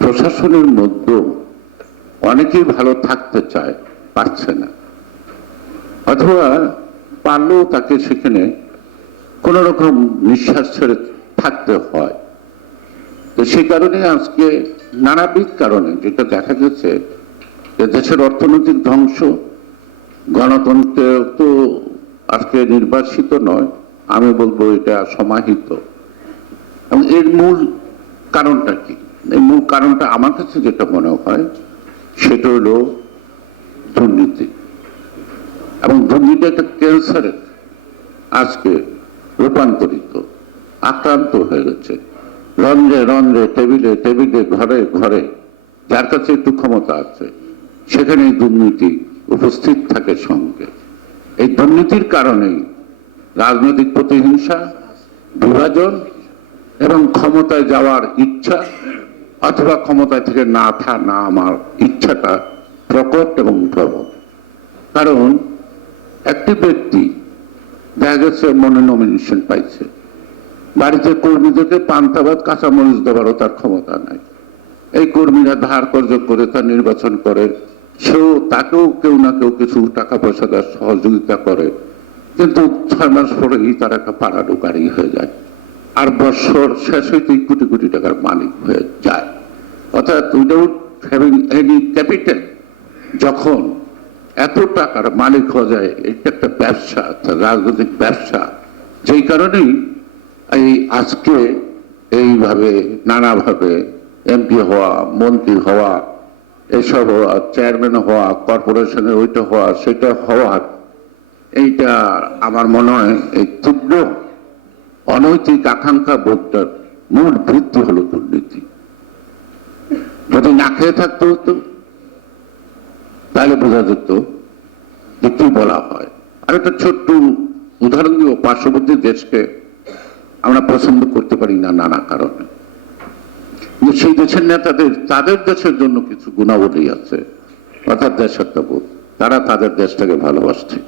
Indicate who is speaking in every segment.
Speaker 1: প্রশাসনের মধ্যেও অনেকেই ভালো থাকতে চায়, পারছে না। অথবা পারলেও তাকে সেখানে কোন রকম নিঃশ্বাস ছেড়ে থাকতে হয়। তো সেই কারণে আজকে নানাবিধ কারণে যেটা দেখা গেছে যে দেশের অর্থনৈতিক ধ্বংস, গণতন্ত্র তো আজকে নির্বাসিত নয়, আমি বলব এটা সমাহিত। এবং এর মূল কারণটা কি? মূল কারণটা আমার কাছে যেটা মনে হয়, সেটা হলো দুর্নীতি। এবং দুর্নীতি একটা ক্যান্সারের আজকে রূপান্তরিত, আক্রান্ত হয়ে গেছে। রন্ধ্রে রন্ধ্রে, টেবিলে টেবিলে, ঘরে ঘরে, যার কাছে একটু ক্ষমতা আছে সেখানে দুর্নীতি উপস্থিত থাকে সঙ্গে। এই দুর্নীতির কারণেই রাজনৈতিক প্রতিহিংসা, বিভাজন এবং ক্ষমতায় যাওয়ার ইচ্ছা অথবা ক্ষমতায় থেকে না থা, না আমার ইচ্ছাটা প্রকট এবং প্রবল কারণ একটি ব্যক্তি দেখা গেছে মনে নমিনেশন পাইছে। বাড়িতে কর্মীদেরকে পান্তাবাদ কাঁচামরিচ দেওয়ারও তার ক্ষমতা নাই। এই কর্মীরা ধার কর্য করে তার নির্বাচন করে, সেও তাকেও কেউ না কেউ কিছু টাকা পয়সা দেওয়ার সহযোগিতা করে। কিন্তু ছয় মাস পরেই তার একটা পাড়ানো গাড়ি হয়ে যায়। আর বৎসর শেষ হইতেই কোটি কোটি টাকার মালিক হয়ে যায়। অর্থাৎ উইদাউট হ্যাভিং এনি ক্যাপিটাল যখন এত টাকার মালিক হয়ে যায় এটা একটা ব্যবসা, একটা রাজনৈতিক ব্যবসা, যেই কারণেই এই আজকে এইভাবে নানাভাবে এমপি হওয়া, মন্ত্রী হওয়া, এসব হওয়া চেয়ারম্যান হওয়া কর্পোরেশনের ওইটা হওয়া, সেটা হওয়ার, এইটা আমার মনে হয় এই তীব্র অনৈতিক আকাঙ্ক্ষা বোধটার মূল ভিত্তি হলো দুর্নীতি। খেয়ে থাকতে হতো। তাহলে বোঝা যেত যে কি বলা হয়। আর একটা ছোট্ট উদাহরণ দিব পার্শ্ববর্তী দেশকে আমরা পছন্দ করতে পারি না নানা কারণে। সেই দেশের নেতাদের, তাদের দেশের জন্য কিছু গুণাবলী আছে। অর্থাৎ দেশাত্মবোধ তারা তাদের দেশটাকে ভালোবাসছে।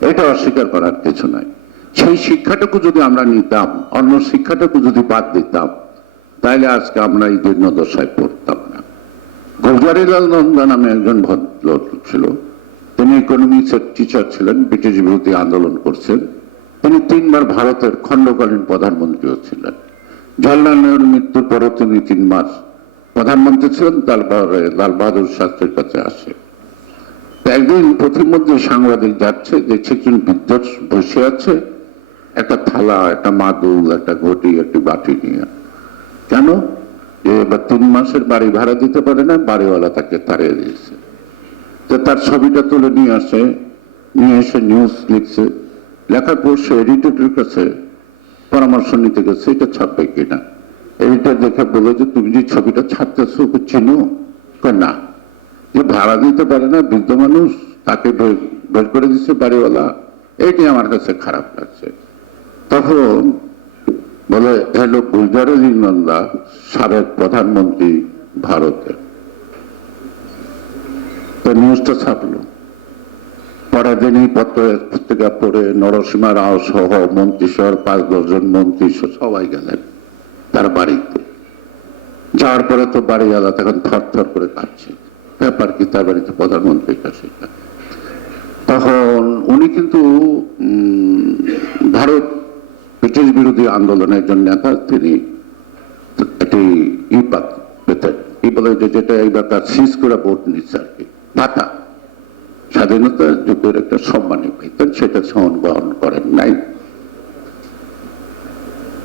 Speaker 1: এটা অস্বীকার করার কিছু নাই। সেই শিক্ষাটুকু যদি আমরা নিতাম, অন্য শিক্ষাটুকু যদি বাদ দিতাম, তাহলে আজকে আমরা এই দীর্ণ দশায় পড়তাম। না গুলজারিলাল নন্দা নামে একজন ভদ্রলোক ছিল। তিনি ইকোনমিক্সের টিচার ছিলেন, ব্রিটিশ বিরোধী আন্দোলন করছেন। তিনি তিনবার ভারতের খণ্ডকালীন প্রধানমন্ত্রীও ছিলেন। জওয়াহরলাল মৃত্যুর পরও তিনি তিন মাস প্রধানমন্ত্রী ছিলেন বাহাদুর লাল বাহাদুর শাস্ত্রীর কাছে আসে। একদিন প্রতিমধ্যে সাংবাদিক যাচ্ছে দেখছে একজন বৃদ্ধ বসে আছে। একটা থালা, একটা মাদুল একটা ঘটি, একটি বাটি নিয়ে। কেন? এবার তিন মাসের বাড়ি ভাড়া দিতে পারে না, বাড়িওয়ালা তাকে তাড়িয়ে দিয়েছে। তো তার ছবিটা তুলে নিয়ে আসে, নিয়ে এসে নিউজ লিখছে। লেখার পর সে এডিটরের কাছে পরামর্শ নিতে গেছে, এটা ছাপবে কিনা? এডিটর দেখে বলে যে, তুমি যে ছবিটা ছাপতেছো, ওকে চিনো? না। যে ভাড়া দিতে পারে না, বৃদ্ধ মানুষ, তাকে বের- করে দিচ্ছে বাড়িওয়ালা। এইটি আমার কাছে খারাপ লাগছে। তখন বলে হ্যালো গুলজারুদ্দিন নন্দা সাবেক প্রধানমন্ত্রী ভারতের। তো নিউজটা ছাপলো। পরের দিনই পত্র পত্রিকা পড়ে, নরসীমা রাও সহ মন্ত্রী সহ পাঁচ দশজন মন্ত্রী সহ সবাই গেলেন তার বাড়িতে। যাওয়ার পরে তো বাড়ি বাড়িওয়ালা তখন থর থর করে কাঁদছে। ব্যাপার কি, তার বাড়িতে প্রধানমন্ত্রীর কাছে তখন উনি কিন্তু ভারত ব্রিটিশ বিরোধী আন্দোলনের একজন নেতা, তিনি একটি ই পাত- পেতেন কি যেটা এইবার তার সিজ করে ভোট নিচ্ছে আর কি। ভাতা, স্বাধীনতা যুদ্ধের একটা সম্মানী পেতেন, সেটা গ্রহণ করেন নাই।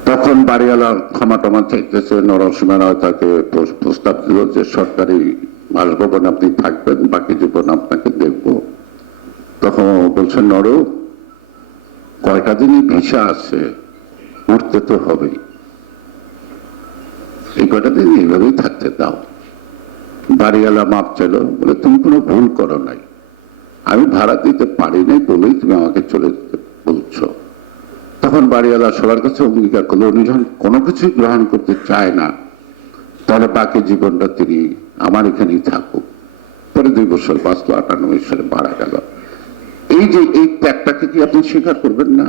Speaker 1: তখন বাড়িওয়ালা ক্ষমা টমা চাইতেছে নরসীমা রাও তাকে প্র- প্রস্তাব দিল যে সরকারি বাসভবন আপনি থাকবেন, বাকি জীবন আপনাকে দেখব তখন বলছেন নর কয়টা দিনই ভিসা আছে? উঠতে তো হবেই। এই কয়টা দিন এইভাবেই থাকতে দাও। বাড়িওয়ালা মাপ চাইল, বলে, তুমি কোনো ভুল করো নাই। আমি ভাড়া দিতে পারি নাই বলেই তুমি আমাকে চলে যেতে বলছো। তখন বাড়িওয়ালা সবার কাছে অঙ্গীকার করল, উনি যখন কোনো কিছুই গ্রহণ করতে চায় না, তাহলে বাকি জীবনটা তিনি আমার এখানেই থাকুক। পরে দুই বছর বাঁচলো আটানব্বই সালে মারা গেল। এই যে এই ত্যাগটাকে কি আপনি স্বীকার করবেন না?